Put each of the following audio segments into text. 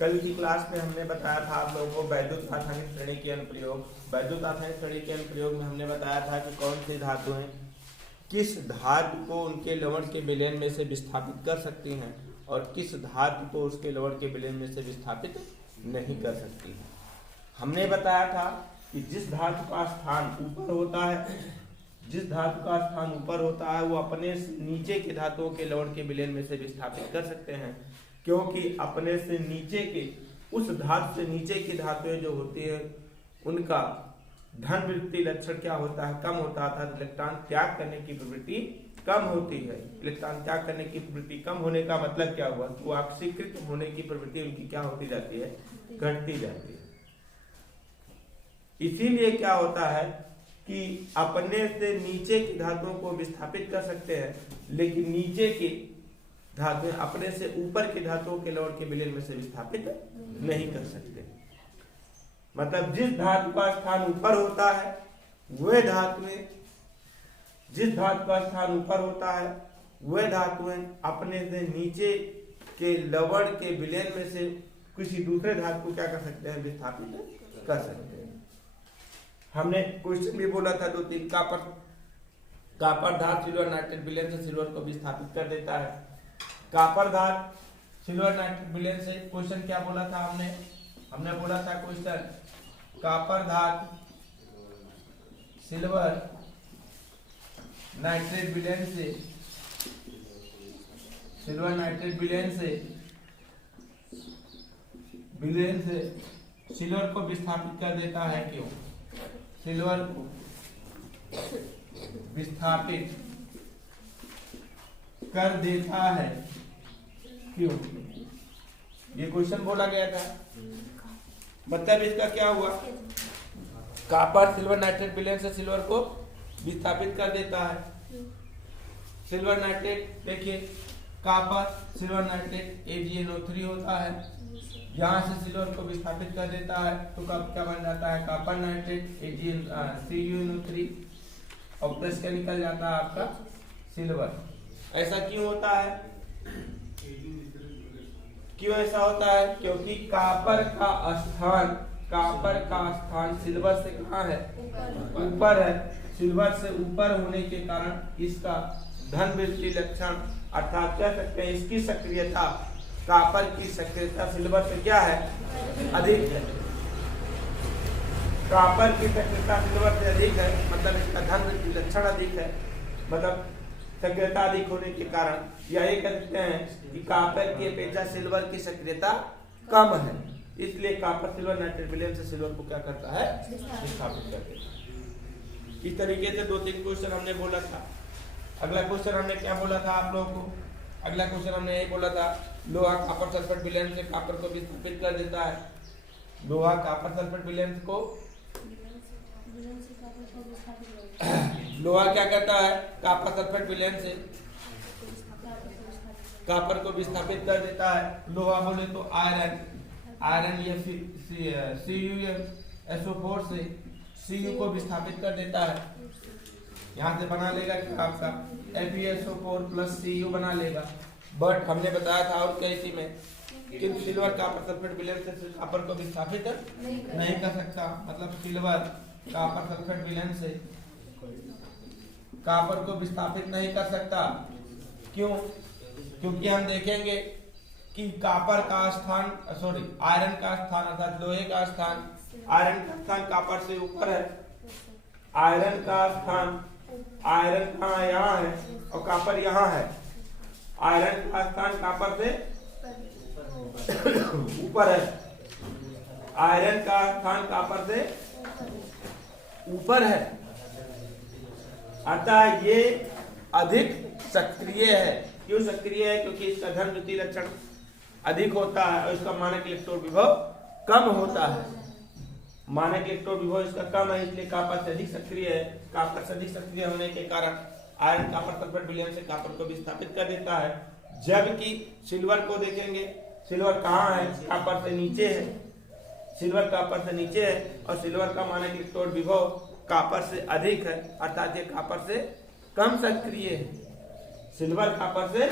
कल की क्लास में हमने बताया था आप लोगों को वैद्युत रासायनिक श्रेणी के अनुप्रयोग। वैद्युत रासायनिक श्रेणी के अनुप्रयोग में हमने बताया था कि कौन सी धातुएं किस धातु को उनके लवण के विलयन में से विस्थापित कर सकती हैं और किस धातु को उसके लवण के विलयन में से विस्थापित नहीं कर सकती है। हमने बताया था कि जिस धातु का स्थान ऊपर होता है, जिस धातु का स्थान ऊपर होता है वो अपने नीचे के धातुओं के लवण के विलयन में से विस्थापित कर सकते हैं, क्योंकि अपने से नीचे के उस धातु से नीचे की धातुएं जो होती है उनका धन वृत्ति लक्षण क्या होता है, कम होता है, अर्थात इलेक्ट्रॉन त्याग करने की प्रवृत्ति कम होती है। इलेक्ट्रॉन त्याग करने की प्रवृत्ति कम होने का मतलब क्या हुआ, तो ऑक्सीकृत होने की प्रवृत्ति उनकी क्या होती जाती है, घटती जाती है। इसीलिए क्या होता है कि अपने से नीचे की धातुओं को विस्थापित कर सकते हैं, लेकिन नीचे की धातुएं अपने से ऊपर की धातुओं के लवण के विलयन में से विस्थापित नहीं कर सकते। मतलब जिस धातु का स्थान ऊपर होता है वह धातुएं, जिस धातु का स्थान ऊपर होता है वह धातुएं अपने से नीचे के लवण के विलयन में से किसी दूसरे धातु को क्या कर सकते हैं, विस्थापित कर सकते हैं। हमने क्वेश्चन भी बोला था 2-3, कापर धातु सिल्वर नाइट्रेट विलयन से सिल्वर को विस्थापित कर देता है। कापर धातु सिल्वर नाइट्रेट विलयन से क्वेश्चन क्या बोला था हमने बोला था क्वेश्चन कापर धातु सिल्वर नाइट्रेट विलयन से सिल्वर को विस्थापित कर देता है। क्यों सिल्वर को विस्थापित कर देता है, क्यों, ये क्वेश्चन बोला गया था। मतलब इसका क्या हुआ, कापर सिल्वर नाइट्रेट विलयन से सिल्वर को विस्थापित कर देता है। सिल्वर नाइट्रेट देखिए, कापर सिल्वर नाइट्रेट AgNO3 होता है, यहाँ से सिल्वर को विस्थापित कर देता है तो कब क्या बन जाता है, कापर नाइट्रेट CuNO3 और प्लस क्या निकल जाता है आपका सिल्वर। ऐसा क्यों होता है, क्यों ऐसा होता है, क्योंकि कापर का स्थान सिल्वर से कहाँ है, ऊपर है। सिल्वर से ऊपर होने के कारण इसका धन वृत्ति लक्षण, अर्थात कह सकते हैं इसकी सक्रियता, कापर की सक्रियता सिल्वर से क्या है, अधिक है। कापर की सक्रियता सिल्वर से अधिक है, मतलब इसका धन वृत्ति लक्षण अधिक है, मतलब सक्रियता अधिक होने के कारण यही कह सकते हैं कि कापर की अपेक्षा सिल्वर की सक्रियता कम है। इसलिए कापर सिल्वर नाइट्रेट विलयन से सिल्वर को क्या करता है, विस्थापित कर देता है। इस तरीके से 2-3 क्वेश्चन हमने बोला था। अगला क्वेश्चन हमने क्या बोला था आप लोगों को, अगला क्वेश्चन हमने यही बोला था, लोहा कापर सल्फेट विलयन से कापर को विस्थापित कर देता है। लोहा कापर सल्फेट विलयन को लोहा क्या करता है, कापर सल्फेट विलयन से कापर को विस्थापित कर देता है। लोहा बोले तो आयरन या CuSO4 से Cu को विस्थापित कर देता है। यहाँ से बना लेगा आपका FeSO4 प्लस Cu बना लेगा। बट हमने बताया था और कैसी में कि सिल्वर कापर सल्फेट विलयन से कापर को विस्थापित नहीं कर सकता। मतलब सिल्वर कापर सल्फेट विलयन से कापर को विस्थापित नहीं कर सकता। क्यों, क्योंकि हम देखेंगे कि आयरन का स्थान अर्थात लोहे का स्थान, आयरन का स्थान कापर से ऊपर है। आयरन कहाँ यहाँ है और कापर यहाँ है। आयरन का स्थान कापर से ऊपर है, आयरन का स्थान कापर से ऊपर है, अतः ये अधिक सक्रिय है। क्यों सक्रिय है, क्योंकि इसका धन वृत्ति लक्षण अधिक होता है और इसका मानक इलेक्ट्रॉन विभव कम होता है। मानक इलेक्ट्रॉन विभव इसका कम है, इसलिए कापर से अधिक सक्रिय है। कापर से अधिक सक्रिय होने के कारण आयरन कापर सल्फेट विलयन से कापर को विस्थापित कर देता है। जबकि सिल्वर को देखेंगे, सिल्वर कहाँ है, कापर से नीचे है। सिल्वर कापर से नीचे है और सिल्वर का मानक इलेक्ट्रॉन विभव कापर से अधिक है, अर्थात ये कापर से कम सक्रिय है। सिल्वर कॉपर से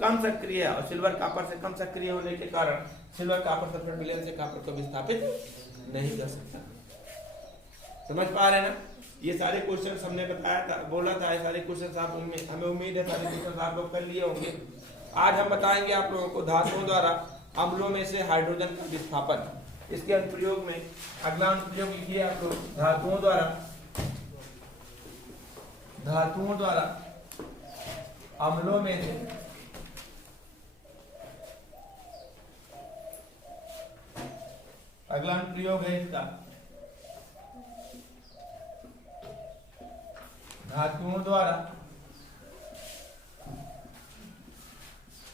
कम सक्रिय है, और सिल्वर कॉपर से कम सक्रिय होने के कारण सिल्वर कॉपर सल्फेट विलयन से कॉपर को विस्थापित नहीं कर सकता। समझ पा रहे हैं ना? ये सारे क्वेश्चन हमने बताया था, बोला था, ये सारे क्वेश्चन आप हमें उम्मीद है सारे क्वेश्चन आप लोग कर लिए होंगे। आज हम बताएंगे आप लोगों को धातुओं द्वारा अम्लों में से हाइड्रोजन का विस्थापन। इसके अनुप्रयोग में अगला अनुप्रयोग लिखिए आप लोग, धातुओं द्वारा अम्लों में से अगला अनुप्रयोग है इसका, धातुओं द्वारा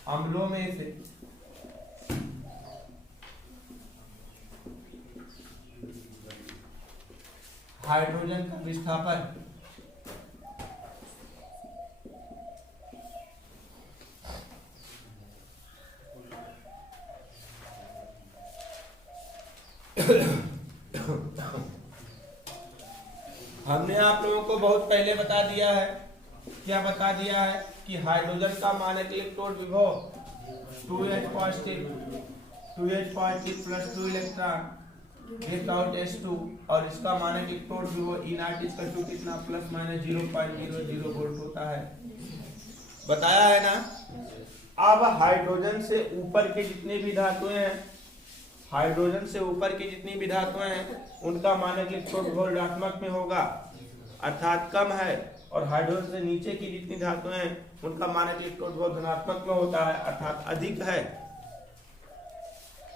अम्लों में से हाइड्रोजन का विस्थापन। हमने आप लोगों को बहुत पहले बता दिया है, क्या बता दिया है कि हाइड्रोजन का मानक इलेक्ट्रॉन विभव 2H positive plus 2 electron without H2, और इसका मानक इलेक्ट्रॉन विभव E0 इसका टू कितना प्लस माइनस 0.00 वोल्ट होता है। बताया है ना? अब हाइड्रोजन से ऊपर के जितने भी धातुएं हैं, हाइड्रोजन से ऊपर की जितनी भी धातुएं हैं उनका मानक इलेक्ट्रॉन विभव ऋणात्मक में होगा अर्थात कम है, और हाइड्रोजन से नीचे की जितनी धातुएं हैं उनका मानक इलेक्ट्रॉन विभव धनात्मक में होता है अर्थात अधिक है।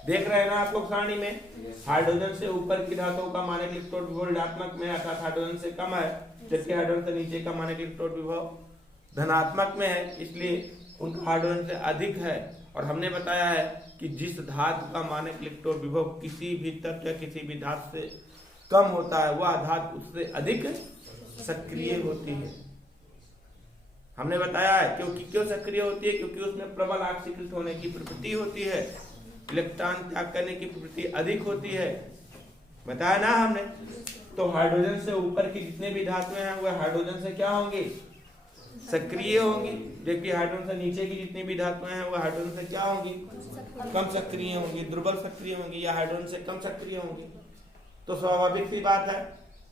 देख रहे हैं ना आप लोग सारणी में? हाइड्रोजन से ऊपर की धातुओं का मानक इलेक्ट्रॉन विभव ऋणात्मक में अर्थात हाइड्रोजन से कम है, जबकि हाइड्रोजन से नीचे का मानक इलेक्ट्रॉन विभव धनात्मक में है, इसलिए उनका हाइड्रोजन से अधिक है। और हमने बताया है कि जिस धातु का मानक इलेक्ट्रॉन विभव किसी भी तत्व या किसी भी धातु से कम होता है वह धातु उससे अधिक सक्रिय होती है। हमने बताया है क्यों सक्रिय होती है? क्योंकि उसमें प्रबल ऑक्सीकृत होने की प्रवृत्ति होती है, इलेक्ट्रॉन त्याग करने की प्रवृत्ति अधिक होती है। बताया ना हमने? तो हाइड्रोजन से ऊपर की जितने भी धातुएं हैं वह हाइड्रोजन से क्या होंगी? सक्रिय होंगी, जबकि हाइड्रोजन से नीचे की जितनी भी धातुएं हैं वह हाइड्रोजन से क्या होंगी? कम सक्रिय होंगी, दुर्बल सक्रिय होंगी या हाइड्रोजन से कम सक्रिय होंगी। तो स्वाभाविक सी बात है,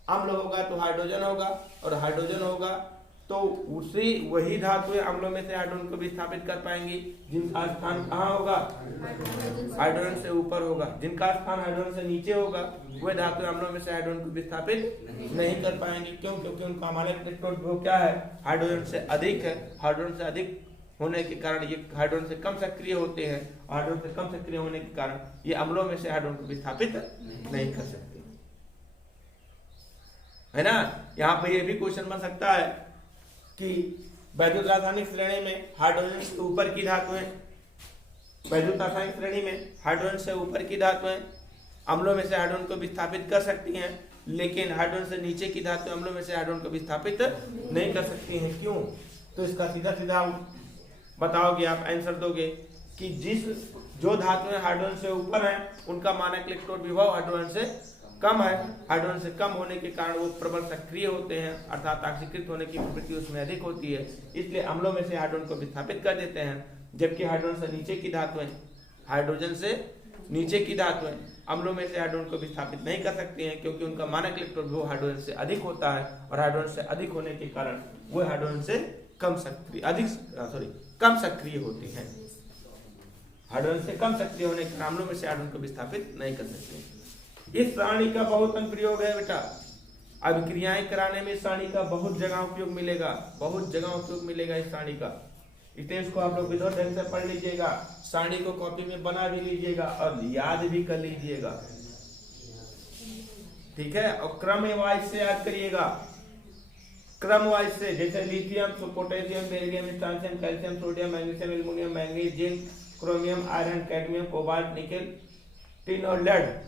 अम्ल होगा तो हाइड्रोजन होगा, और हाइड्रोजन होगा तो उसी वही धातुएं अम्लों में से हाइड्रोजन को विस्थापित कर पाएंगी जिनका स्थान कहाँ होगा? हाइड्रोजन से ऊपर होगा। जिनका स्थान हाइड्रोजन से नीचे होगा वह धातुएं अम्लों में से हाइड्रोजन को विस्थापित नहीं कर पाएंगी। क्यों? क्योंकि उनका मानक इलेक्ट्रॉन विभव क्या है? हाइड्रोजन से अधिक है। हाइड्रोजन से अधिक होने के कारण ये हाइड्रोजन से कम सक्रिय होते हैं, हाइड्रोजन से कम सक्रिय होने के कारण ये अम्लों में से हाइड्रोजन को विस्थापित नहीं कर सकते, है ना? यहाँ पे ये भी क्वेश्चन बन सकता है कि वैद्युत रासायनिक श्रेणी में हाइड्रोजन से ऊपर की धातुएं, वैद्युत रासायनिक श्रेणी में हाइड्रोजन से ऊपर की धातुएं अम्लों में से हाइड्रोजन को विस्थापित कर सकती हैं, लेकिन हाइड्रोजन से नीचे की धातुएं अम्लों में से हाइड्रोजन को विस्थापित नहीं कर सकती हैं। क्यों? तो इसका सीधा सीधा बताओगे आप, आंसर दोगे कि जो धातुएं हाइड्रोजन से ऊपर हैं उनका मानक इलेक्ट्रॉन विभव हाइड्रोजन से कम है। हाइड्रोजन से कम होने के कारण वो प्रबल सक्रिय होते हैं अर्थात ऑक्सीकृत होने की प्रवृत्ति उसमें अधिक होती है, इसलिए अम्लों में से हाइड्रोजन को विस्थापित कर देते हैं। जबकि हाइड्रोजन से नीचे की धातुएं, हाइड्रोजन से नीचे की धातुएं अम्लों में से हाइड्रोजन को विस्थापित नहीं कर सकती हैं, क्योंकि उनका मानक इलेक्ट्रॉन विभव हाइड्रोजन से अधिक होता है, और हाइड्रोजन से अधिक होने के कारण वो हाइड्रोजन से कम सक्रिय होती है। हाइड्रोजन से कम सक्रिय होने के अम्लों में से हाइड्रोजन को विस्थापित नहीं कर सकते। इस सारणी का बहुत अनुप्रयोग है बेटा। अभिक्रियाएं कराने में इस सारणी का बहुत जगह उपयोग मिलेगा, बहुत जगह उपयोग मिलेगा इस सारणी का। इसलिए इसको आप लोग विधिवत ढंग से पढ़ लीजिएगा, सारणी को कॉपी में बना भी लीजिएगा और याद भी कर लीजिएगा, ठीक है? और क्रम वाइज से याद करिएगा, क्रम वाइज से, जैसे lithium, potassium, beryllium, strontium, calcium, sodium, magnesium, aluminium, manganese, zinc, chromium, iron, cadmium, cobalt, nickel, tin और लेड,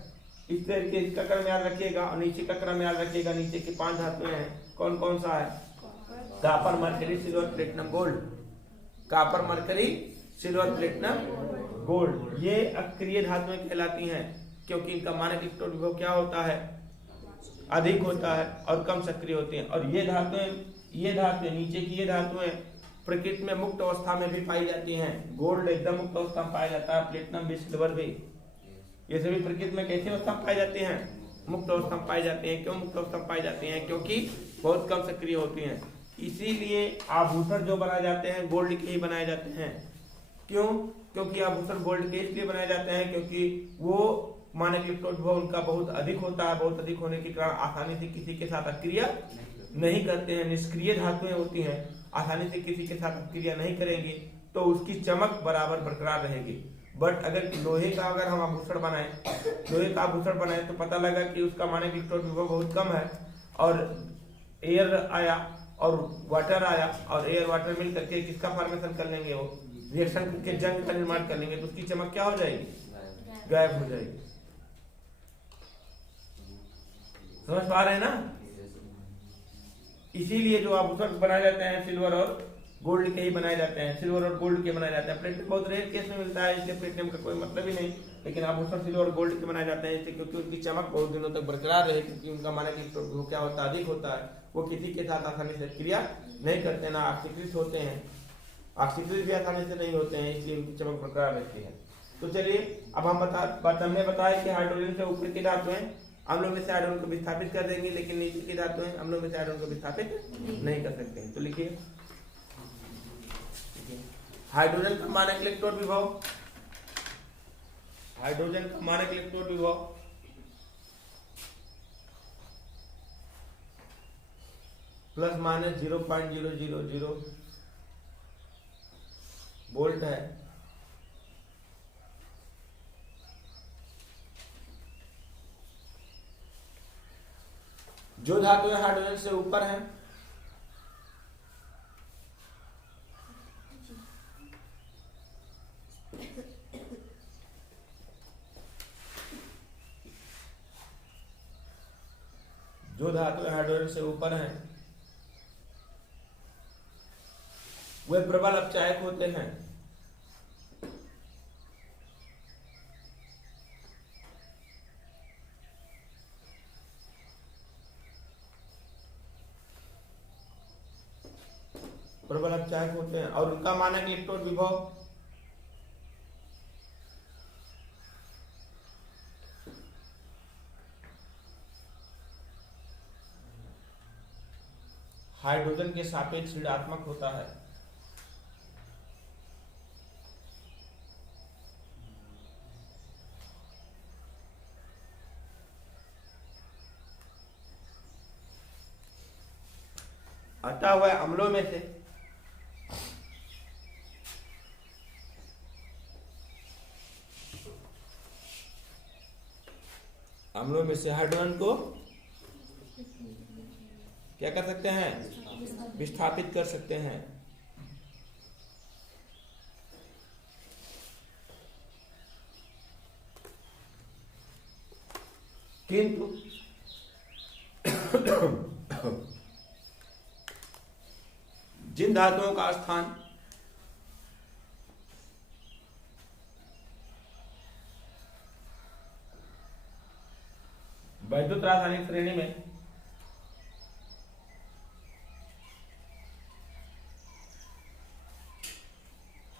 इस तरह के इसका क्रम याद रखिएगा। और नीचे का क्रम याद रखिएगा। नीचे के 5 धातुएं हैं, कौन कौन सा है? Copper, mercury, silver, platinum, gold. Copper, mercury, silver, platinum, gold, ये अक्रिय धातुएं कहलाती हैं, क्योंकि इनका मानक इलेक्ट्रॉन विभव क्या होता है? अधिक होता है और कम सक्रिय होती हैं। और ये धातुएं नीचे की ये धातुएं प्रकृति में मुक्त अवस्था में भी पाई जाती हैं। गोल्ड एकदम मुक्त अवस्था में पाया जाता है, प्लेटिनम भी, सिल्वर भी, ये सभी प्रकृति में कैसी अवस्था में पाई जाती हैं? मुक्त अवस्था में पाई जाती हैं। क्यों मुक्त अवस्था में पाई जाती हैं? क्योंकि बहुत कम सक्रिय होती हैं। इसीलिए आभूषण जो बनाए जाते हैं गोल्ड के ही बनाए जाते हैं। क्यों? क्योंकि आभूषण गोल्ड के इसलिए बनाए जाते हैं क्योंकि वो मानक इलेक्ट्रॉन विभव उनका बहुत अधिक होता है। बहुत अधिक होने के कारण आसानी से किसी के साथ अक्रिया नहीं करते हैं। निष्क्रिय धातुएं होती हैं, आसानी से किसी के साथ अक्रिया नहीं करेंगी तो उसकी चमक बराबर बरकरार रहेगी। बट अगर लोहे का अगर हम आभूषण बनाए, लोहे का आभूषण बनाए तो पता लगा कि उसका मानक इलेक्ट्रॉन विभव बहुत कम है और एयर आया और वाटर आया और एयर वाटर मिल करके किसका फॉर्मेशन कर लेंगे? वो रिएक्शन करके जंग का निर्माण कर लेंगे तो उसकी चमक क्या हो जाएगी? गायब हो जाएगी। समझ पा रहे हैं ना? इसीलिए जो आभूषण बनाए जाते हैं सिल्वर और गोल्ड के ही बनाए जाते हैं। सिल्वर और गोल्ड के बनाए जाते हैं। प्लेटिनम बहुत रेयर केस में मिलता है, इसलिए प्लेटिनम का कोई मतलब ही नहीं, लेकिन आभूषण सिल्वर और गोल्ड के बनाए जाते हैं इसलिए क्योंकि उनकी चमक बहुत दिनों तक बरकरार रहे, क्योंकि उनका मानक इलेक्ट्रॉन क्या होता है? अधिक होता है। वो किसी के साथ आसानी से क्रिया नहीं करते, ना ऑक्सीकृत होते हैं, ऑक्सीकृत भी आसानी से नहीं होते हैं, इसलिए उनकी चमक बरकरार रहती है। तो चलिए अब हमने बताया कि हाइड्रोजन से ऊपर की धातुएं अम्लों में से आयरन को विस्थापित कर देंगी, लेकिन नीचे की धातुएं अम्लों में से आयरन को विस्थापित नहीं कर सकते हैं। तो लिखिए हाइड्रोजन का मानक इलेक्ट्रॉन विभव, हाइड्रोजन का मानक इलेक्ट्रॉन विभव प्लस माइनस 0.000 वोल्ट है। जो धातुएं हाइड्रोजन से ऊपर हैं जो धातुएं हाइड्रोजन से ऊपर हैं वे प्रबल अपचायक होते हैं। प्रबल अपचायक होते हैं और उनका मानक इलेक्ट्रॉन विभव हाइड्रोजन के सापेक्ष ऋणात्मक होता है। आता हुआ अम्लों में से हाइड्रोजन को क्या कर सकते हैं? विस्थापित कर सकते हैं। किंतु जिन धातुओं का स्थान वैद्युत रासायनिक श्रेणी में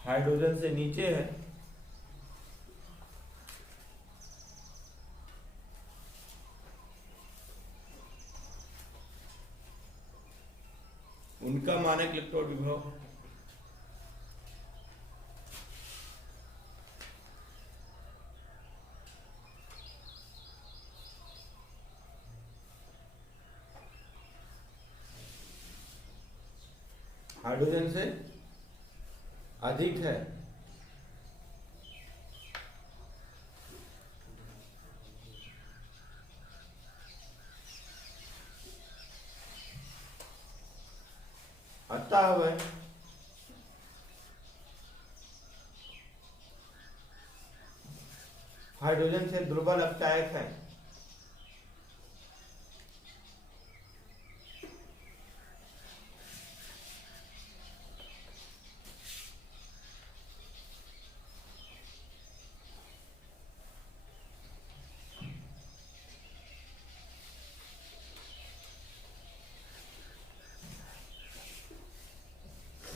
हाइड्रोजन से नीचे है उनका मानक इलेक्ट्रॉन विभव हाइड्रोजन से अधिक है। अतः वह हाइड्रोजन से दुर्बल अपचायक है।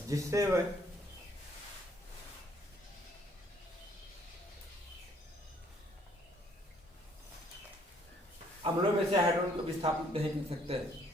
जिससे वह अम्लों में से हाइड्रोजन को विस्थापित नहीं कर सकते।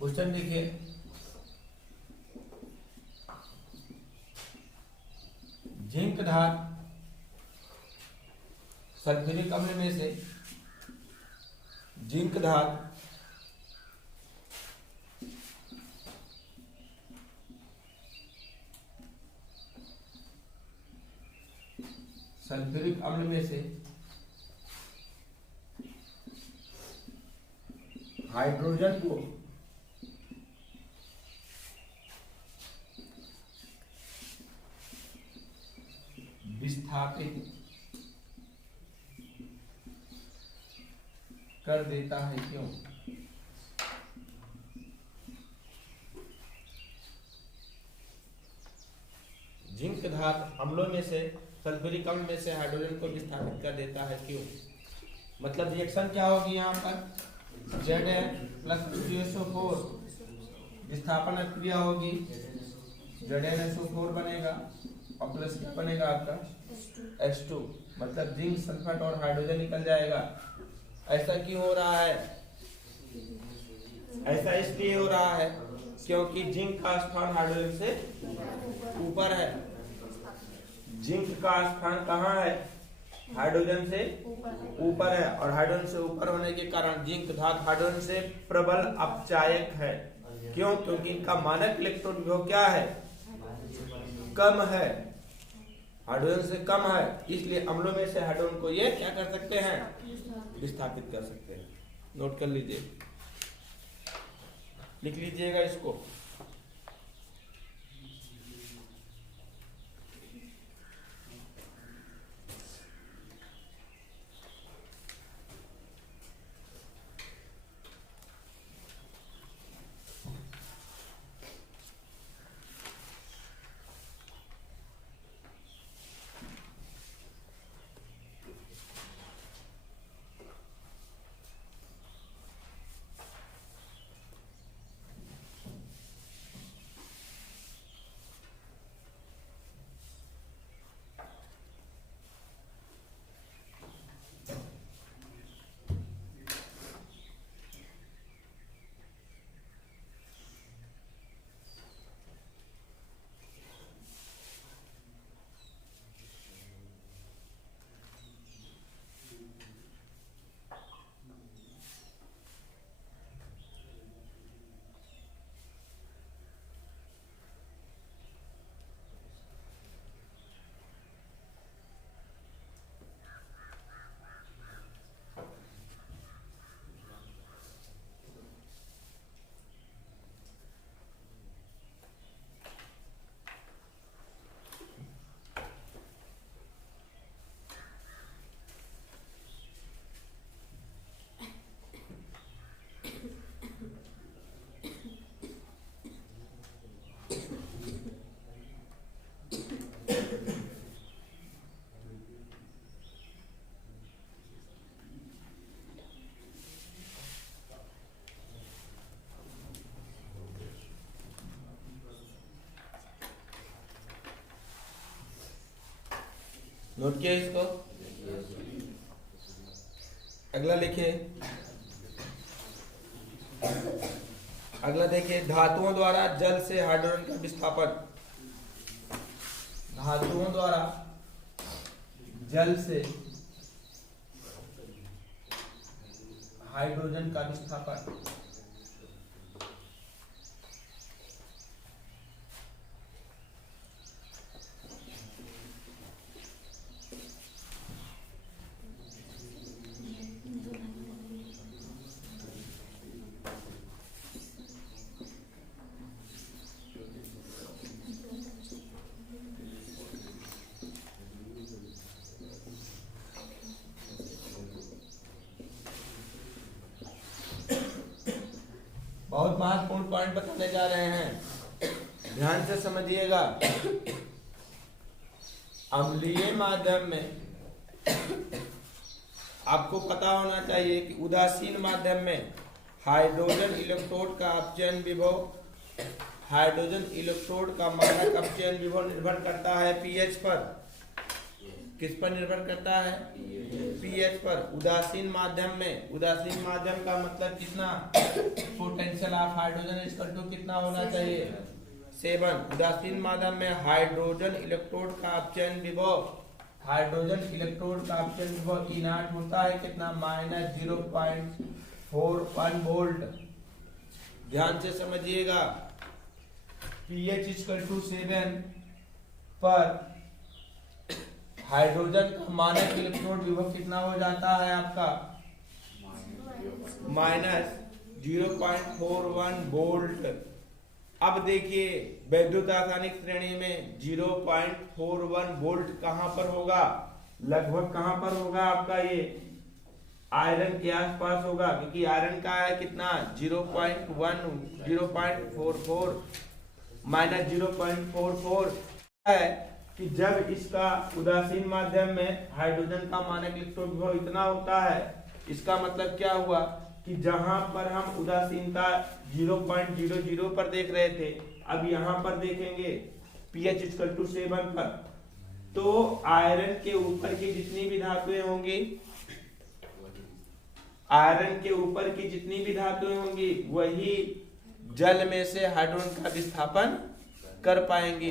क्वेश्चन देखिए, जिंक धातु सल्फ्यूरिक अम्ल में से जिंक धातु सल्फ्यूरिक अम्ल में से हाइड्रोजन को विस्थापित कर देता है, क्यों? जिंक धातु अम्लों में से सल्फ्यूरिक अम्ल में से हाइड्रोजन को विस्थापित कर देता है, क्यों? मतलब रिएक्शन क्या होगी यहाँ पर, Zn प्लस CSO4 विस्थापन क्रिया होगी, ZnSO4 बनेगा और प्लस क्या बनेगा आपका H2, मतलब जिंक सल्फेट और हाइड्रोजन निकल जाएगा। ऐसा क्यों हो रहा है? ऐसा इसलिए हो रहा है क्योंकि जिंक का स्थान हाइड्रोजन से ऊपर है। जिंक का स्थान कहाँ है? हाइड्रोजन से ऊपर है, और हाइड्रोजन से ऊपर होने के कारण जिंक धातु हाइड्रोजन से प्रबल अपचायक है। क्यों? क्योंकि इनका मानक इलेक्ट्रॉन विभव क्या है? कम है, हाइड्रोजन से कम है, इसलिए अम्लों में से हाइड्रोजन को ये क्या कर सकते हैं? विस्थापित कर सकते हैं। नोट कर लीजिए, लिख लीजिएगा इसको। नोट किया इसको। अगला लिखिए, अगला देखिए, धातुओं द्वारा जल से हाइड्रोजन का विस्थापन। धातुओं द्वारा जल से हाइड्रोजन का विस्थापन। पॉइंट बताने जा रहे हैं, ध्यान से समझिएगा। अम्लीय माध्यम में आपको पता होना चाहिए कि उदासीन माध्यम में हाइड्रोजन इलेक्ट्रोड का अपचयन विभव, हाइड्रोजन इलेक्ट्रोड का मानक अपचयन विभव निर्भर करता है पीएच पर। किस पर निर्भर करता है? पीएच पर। उदासीन माध्यम में, उदासीन माध्यम का मतलब कितना, potential of hydrogen equal to कितना होना चाहिए? 7। उदासीन माध्यम में हाइड्रोजन इलेक्ट्रोड का अपचयन विभव, हाइड्रोजन इलेक्ट्रोड का अपचयन विभव E0 होता है कितना? -0.41 वोल्ट। ध्यान से समझिएगा। pH इक्वल टू 7 पर हाइड्रोजन का मानक इलेक्ट्रोड विभव कितना हो जाता है आपका? -0.41 वोल्ट। अब देखिए वैद्युत रासायनिक श्रेणी में 0.41 वोल्ट कहां पर होगा? लगभग कहां पर होगा आपका? ये आयरन के आसपास होगा, क्योंकि आयरन का है कितना? 0.1, 0.44 -0.44 है कि जब इसका उदासीन माध्यम में हाइड्रोजन का मानक इलेक्ट्रोड विभव इतना होता है, इसका मतलब क्या हुआ कि जहां पर हम उदासीनता 0.00 पर देख रहे थे, अब यहां पर देखेंगे pH इक्वल टू 7 पर, तो आयरन के ऊपर की जितनी भी धातुएं होंगी, आयरन के ऊपर की जितनी भी धातुएं होंगी वही जल में से हाइड्रोजन का विस्थापन कर पाएंगे।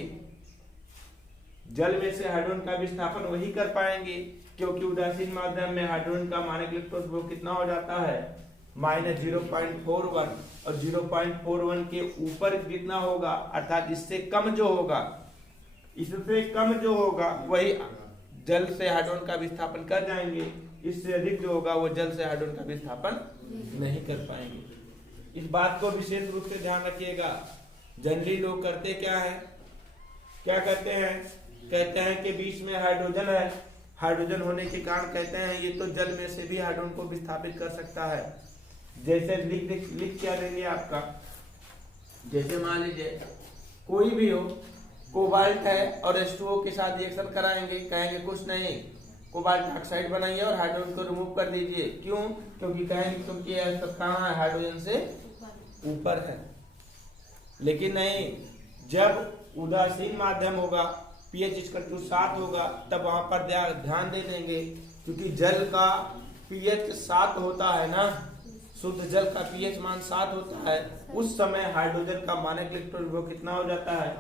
जल में से हाइड्रोजन का विस्थापन वही कर पाएंगे, क्योंकि उदासीन माध्यम में हाइड्रोजन का मानक इलेक्ट्रोड विभव कितना हो जाता है? -0.41, और 0.41 के ऊपर कितना होगा, अर्थात इससे कम जो होगा, इससे कम जो होगा वही जल से हाइड्रोजन का विस्थापन कर जाएंगे, इससे अधिक जो होगा वो जल से हाइड्रोजन का विस्थापन नहीं कर पाएंगे। इस बात को विशेष रूप से ध्यान रखिएगा। जनरली लोग करते क्या है, क्या कहते हैं? कहते हैं कि बीच में हाइड्रोजन है, हाइड्रोजन होने के कारण कहते हैं ये तो जल में से भी हाइड्रोजन को विस्थापित कर सकता है। जैसे लिख क्या देंगे आपका, जैसे मान लीजिए कोई भी हो, कोबाल्ट है और H2O के साथ रिएक्शन कराएंगे, कहेंगे कुछ नहीं, कोबाल्ट ऑक्साइड बनाइए और हाइड्रोजन को रिमूव कर दीजिए। क्यों? क्योंकि कहेंगे क्योंकि यह सब कहाँ है? हाइड्रोजन से ऊपर है। लेकिन नहीं, जब उदासीन माध्यम होगा, pH इक्वल टू 7 होगा, तब वहां पर ध्यान दे देंगे, क्योंकि जल का pH 7 होता है ना, शुद्ध जल का pH मान 7 होता है, उस समय हाइड्रोजन का मानक इलेक्ट्रोड विभव कितना हो जाता है?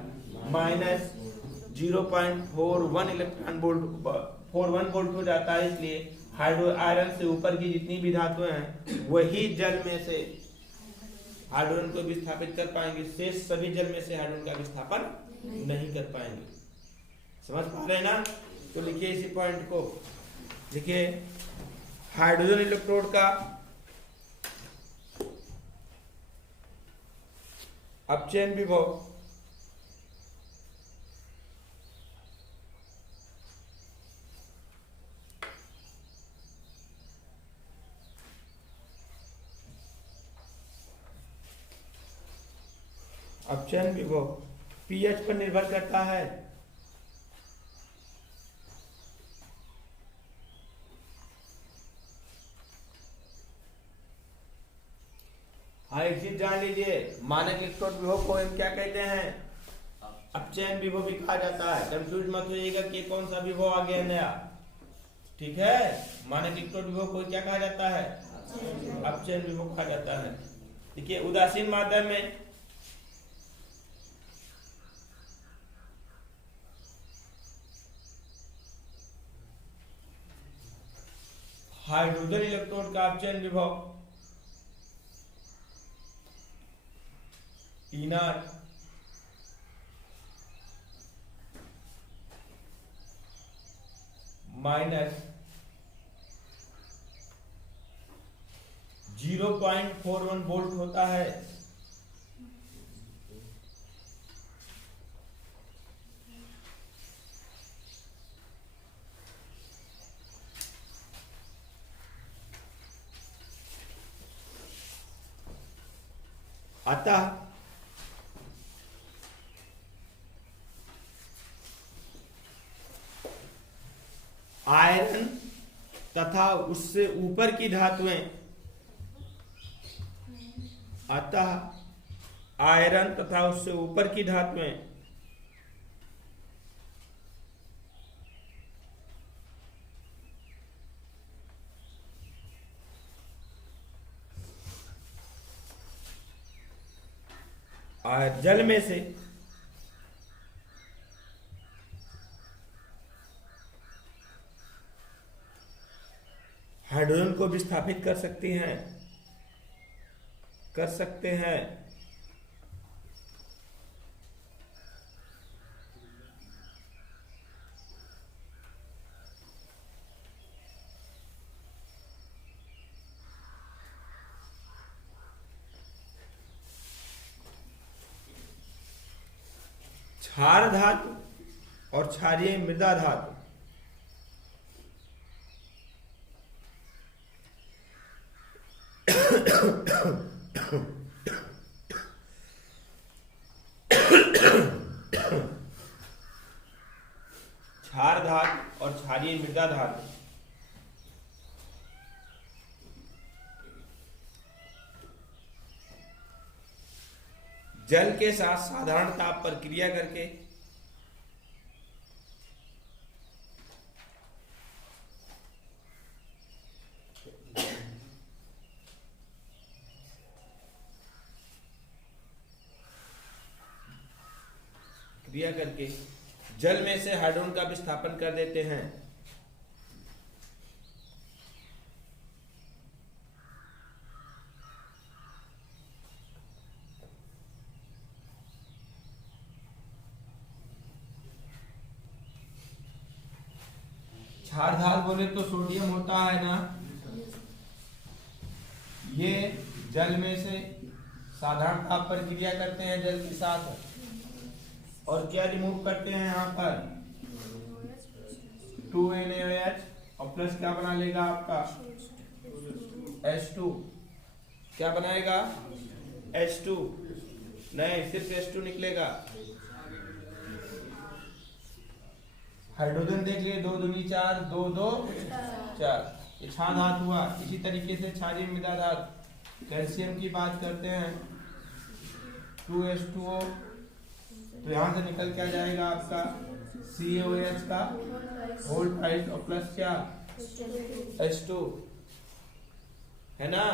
-0.41 इलेक्ट्रॉन वोल्ट 41 वोल्ट हो जाता है। इसलिए हाइड्रो आयरन से ऊपर की जितनी भी धातुएं हैं वही जल में से हाइड्रोजन को विस्थापित कर पाएंगे, शेष सभी जल में से हाइड्रोजन का विस्थापन नहीं कर पाएंगे। समझ पा रहे हैं ना? तो लिखिए इसी पॉइंट को, देखिए हाइड्रोजन इलेक्ट्रोड का अपचयन विभव pH पर निर्भर करता है। हाँ, एक चीज जान लीजिए, मानक इलेक्ट्रोड विभव को हम क्या कहते हैं? अपचयन विभव भी कहा जाता है। कंफ्यूज मत होइएगा कि कौन सा विभव आ गया नया, ठीक है? मानक इलेक्ट्रोड विभव को क्या कहा जाता है? अपचयन विभव कहा जाता है। देखिए उदासीन माध्यम में हाइड्रोजन इलेक्ट्रोड का अपचयन विभव E0 -0.41 वोल्ट होता है। अतः आयरन तथा उससे ऊपर की धातुएं, अतः आयरन तथा उससे ऊपर की धातुएं जल में से हाइड्रोजन को विस्थापित कर सकते हैं। क्षार धातु और क्षारीय मृदा धातु क्षार धातु और क्षारीय मृदा धातु जल के साथ साधारण ताप पर क्रिया करके जल में से हाइड्रोजन का विस्थापन कर देते हैं। क्षार धातु बोले तो सोडियम होता है ना, ये जल में से साधारण ताप पर क्रिया करते हैं जल के साथ, और क्या रिमूव करते हैं यहाँ पर 2NaOH, और प्लस क्या बना लेगा आपका H2। क्या बनाएगा H2, नहीं सिर्फ H2 निकलेगा। हाइड्रोजन देख लिए 2 दूनी 4, 2 2 4, ये क्षार धातु हुआ। इसी तरीके से क्षारीय मृदा धातु कैल्शियम की बात करते हैं 2H2O, तो यहाँ से निकल क्या जाएगा आपका CaOH का होल टाइप और प्लस क्या H2, है ना।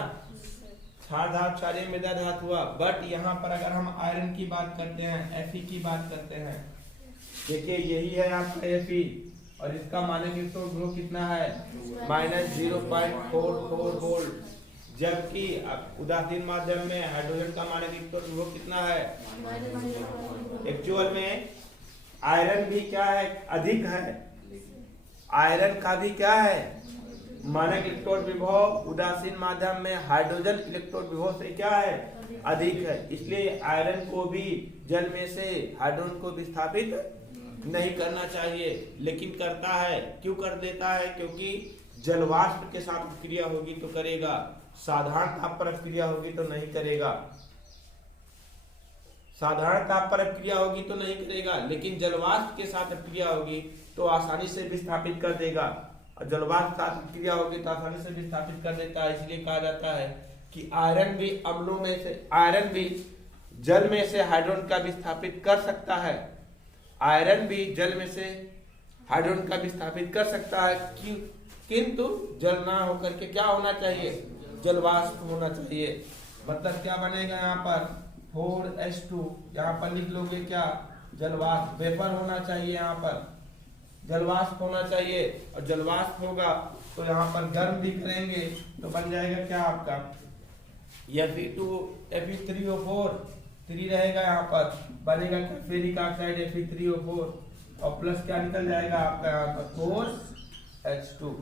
क्षार धातु क्षारीय मृदा धातु हुआ। बट यहाँ पर अगर हम आयरन की बात करते हैं, Fe की बात करते हैं, देखिए यही है आपका Fe और इसका मानक इलेक्ट्रॉन ग्रुप कितना है -0.44 वोल्ट, जबकि उदासीन माध्यम में हाइड्रोजन का मानक इलेक्ट्रॉन ग्रुप कितना है। एक्चुअल में आयरन भी क्या है, अधिक है। आयरन का भी क्या है मानक इलेक्ट्रॉन विभव उदासीन माध्यम में हाइड्रोजन इलेक्ट्रॉन विभव से क्या है अधिक है। इसलिए आयरन को भी जल में से हाइड्रोजन को विस्थापित नहीं करना चाहिए, लेकिन करता है। क्यों कर देता है, क्योंकि जलवाष्प के साथ क्रिया होगी तो करेगा, साधारण ताप पर क्रिया होगी तो नहीं करेगा। साधारण ताप पर क्रिया होगी तो नहीं करेगा, लेकिन जलवाष्प के साथ क्रिया होगी तो आसानी से विस्थापित कर देगा, और जलवाष्प साथ क्रिया होगी तो आसानी से विस्थापित कर देता है। इसलिए कहा जाता है कि आयरन भी अम्लों में से, आयरन भी जल में से हाइड्रोजन का विस्थापित कर सकता है। आयरन भी जल में से हाइड्रोजन का विस्थापित कर सकता है, किंतु जल ना होकर के क्या होना चाहिए, जलवाष्प होना चाहिए। मतलब क्या बनेगा यहाँ पर 4H2, यहाँ पर लिख लोगे क्या जलवाष्प, वेपर होना चाहिए, यहाँ पर जलवाष्प होना चाहिए। और जलवाष्प होगा तो यहाँ पर गर्म भी करेंगे तो बन जाएगा क्या आपका Fe2 Fe3O4, 3 रहेगा यहाँ पर, बनेगा फेरिक ऑक्साइड Fe3O4 और प्लस क्या निकल जाएगा आपका यहाँ पर 4H2।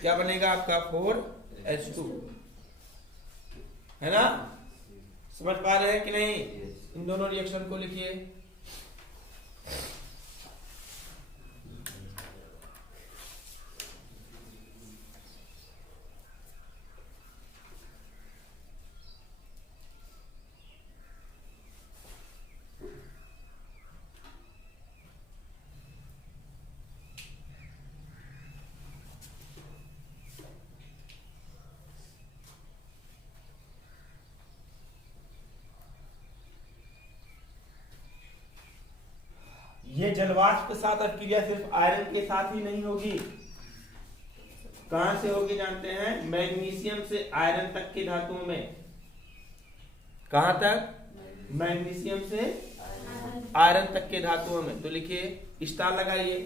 क्या बनेगा आपका 4H2, है ना। समझ पा रहे हैं कि नहीं। इन दोनों रिएक्शन को लिखिए। ये जलवाष्प के साथ अभिक्रिया सिर्फ आयरन के साथ ही नहीं होगी, कहां से होगी जानते हैं? मैग्नीशियम से आयरन तक की धातुओं में। कहां तक? मैग्नीशियम से आयरन तक के धातुओं में। तो लिखिए, स्टार लगाइए,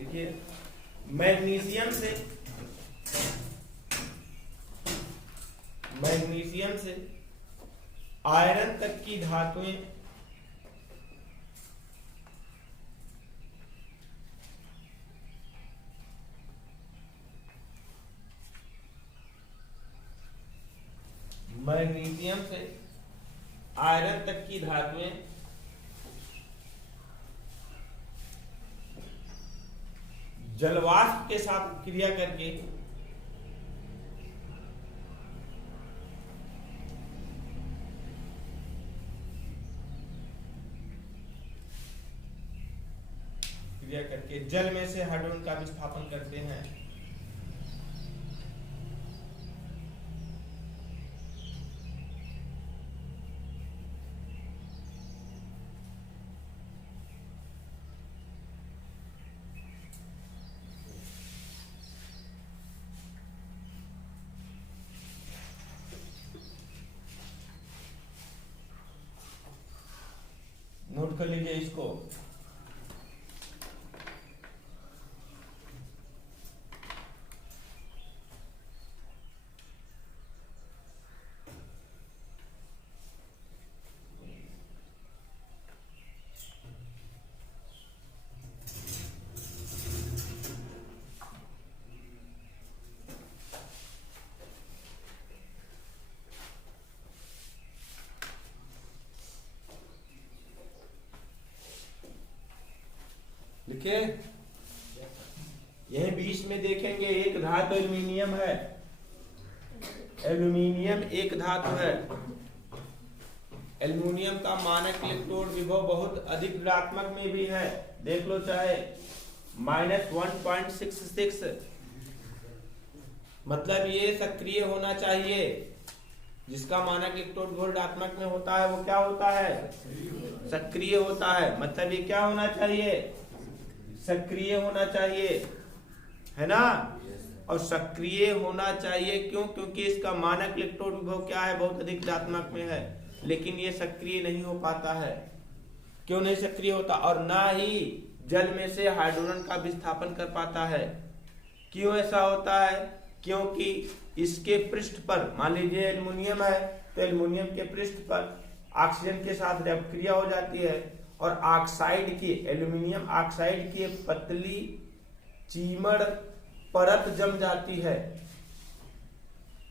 लिखिए मैग्नीशियम से आयरन तक की धातुएं मैग्नीशियम से आयरन तक की धातुएं जलवाष्प के साथ क्रिया करके जल में से हाइड्रोजन का विस्थापन करते हैं। नोट कर लीजिए इसको। लिखे, यह बीच में देखेंगे एक धातु एल्यूमिनियम है, एल्यूमिनियम एक धातु है। एल्यूमिनियम का मानक इलेक्ट्रॉन विभव बहुत अधिक ऋणात्मक में भी है, देख लो चाहे -1.66, मतलब ये सक्रिय होना चाहिए। जिसका मानक इलेक्ट्रॉन विभव ऋणात्मक में होता है वो क्या होता है? सक्रिय होता है। मतलब ये क्या होना चाहिए? सक्रिय होना चाहिए, है ना? और सक्रिय होना चाहिए क्यों? क्योंकि इसका मानक इलेक्ट्रॉन विभव क्या है? बहुत अधिक ऋणात्मक में है, लेकिन ये सक्रिय नहीं हो पाता है। क्यों नहीं सक्रिय होता? और ना ही जल में से हाइड्रोजन का विस्थापन कर पाता है। क्यों ऐसा होता है? क्योंकि इसके पृष्ठ पर, मान लीजिए एल्युमिनियम है, तो एल्युमिनियम के पृष्ठ पर ऑक्सीजन के साथ क्रिया हो जाती है और ऑक्साइड की, एल्युमिनियम ऑक्साइड की पतली चीमड़ परत जम जाती है,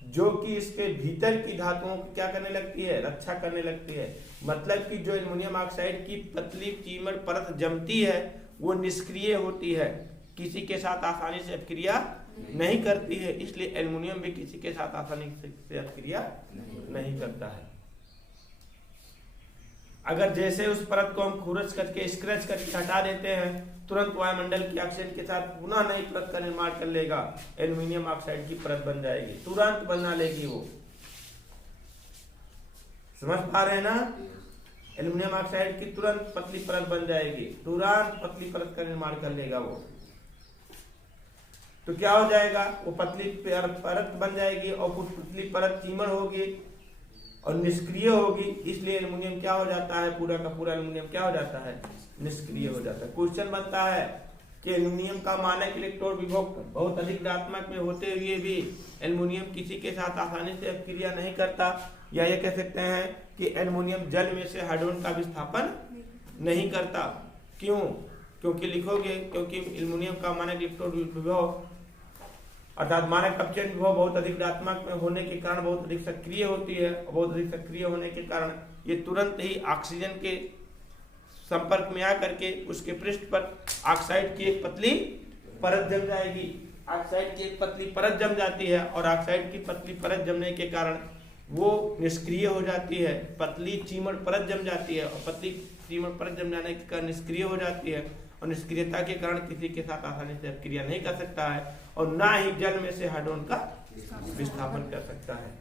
जो कि इसके भीतर की धातुओं को क्या करने लगती है? रक्षा करने लगती है। मतलब कि जो एल्युमिनियम ऑक्साइड की पतली चीमड़ परत जमती है वो निष्क्रिय होती है, किसी के साथ आसानी से अभिक्रिया नहीं करती है। इसलिए एल्युमिनियम भी किसी के साथ आसानी से अभिक्रिया नहीं करता है। अगर जैसे उस परत को हम खुरच करके, स्क्रैच करके हटा देते हैं, तुरंत वायुमंडल की ऑक्सीजन के साथ पुनः नई परत का निर्माण कर लेगा, एल्युमिनियम ऑक्साइड की परत बन जाएगी, तुरंत बना लेगी वो। समझ पा रहे हैं ना? एल्युमिनियम ऑक्साइड की तुरंत पतली परत बन जाएगी, तुरंत पतली परत का निर्माण कर लेगा वो। तो क्या हो जाएगा? वो पतली परत बन जाएगी और कुछ पतली परत चीमड़ होगी और निष्क्रिय होगी। इसलिए एल्युमिनियम क्या हो जाता है? पूरा का पूरा एल्युमिनियम क्या हो जाता है? निष्क्रिय हो जाता है। क्वेश्चन बनता है कि एल्युमिनियम का मानक इलेक्ट्रॉन विभव बहुत अधिक ऋणात्मक में होते हुए भी एल्युमिनियम किसी के साथ आसानी से अभिक्रिया नहीं करता, या ये कह सकते हैं कि एल्युमिनियम जल में से हाइड्रोजन का विस्थापन नहीं करता। क्यों? क्योंकि लिखोगे, क्योंकि एल्युमिनियम का मानक इलेक्ट्रॉन विभव अर्थात मानक अपचयन विभव बहुत अधिक ऋणात्मक में होने के कारण बहुत अधिक सक्रिय होती है, और बहुत अधिक सक्रिय होने के कारण ये तुरंत ही ऑक्सीजन के संपर्क में आकर के उसके पृष्ठ पर ऑक्साइड की एक पतली परत जम जाएगी। ऑक्साइड की एक पतली परत जम जाती है और ऑक्साइड की पतली परत जमने के कारण वो निष्क्रिय हो जाती है, पतली चीमड़ परत जम जाती है, और पतली चीमड़ परत जम जाने के कारण निष्क्रिय हो जाती है, और निष्क्रियता के कारण किसी के साथ आसानी से अभिक्रिया नहीं कर सकता है, और ना ही जल में से हाइड्रोजन का विस्थापन कर सकता है।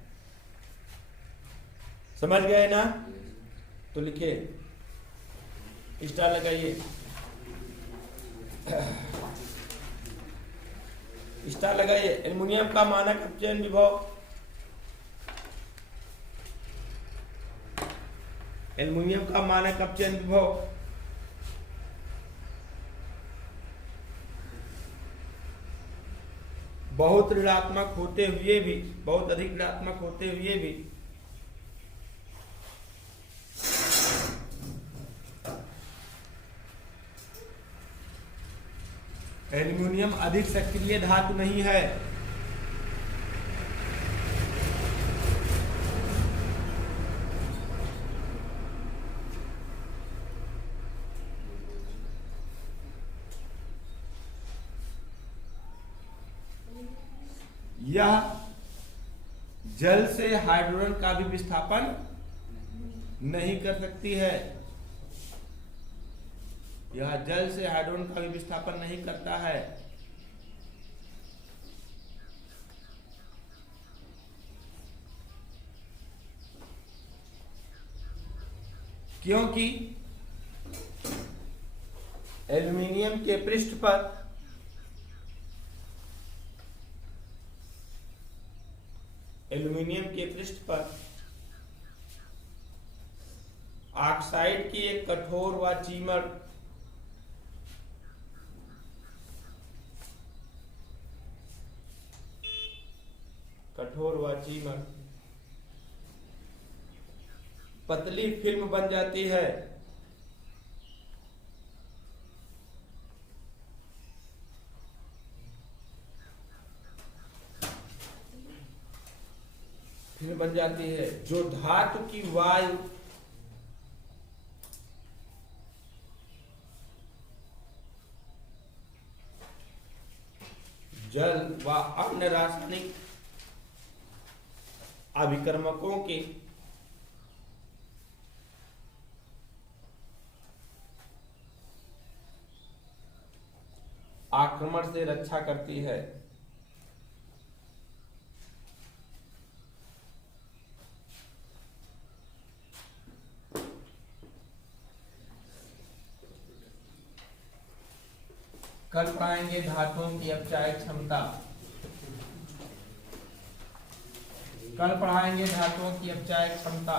समझ गए ना? तो लिखिए, स्टार लगाइए, स्टार लगाइए। एल्युमिनियम का मानक अपचयन विभव, एल्युमिनियम का मानक अपचयन विभव बहुत ऋणात्मक होते हुए भी, बहुत अधिक ऋणात्मक होते हुए भी एल्युमिनियम अधिक सक्रिय धातु नहीं है। यह जल से हाइड्रोजन का भी विस्थापन नहीं कर सकती है, यह जल से हाइड्रोजन का भी विस्थापन नहीं करता है। क्योंकि एल्युमिनियम के पृष्ठ पर ऑक्साइड की एक कठोर व चीमर पतली फिल्म बन जाती है। फिल्म बन जाती है जो धातु की वायु जल व अन्य रासायनिक अभिकर्मकों के आक्रमण से रक्षा करती है। कल पढ़ाएंगे धातुओं की अपचायक क्षमता, कल पढ़ाएंगे धातुओं की अपचायक क्षमता।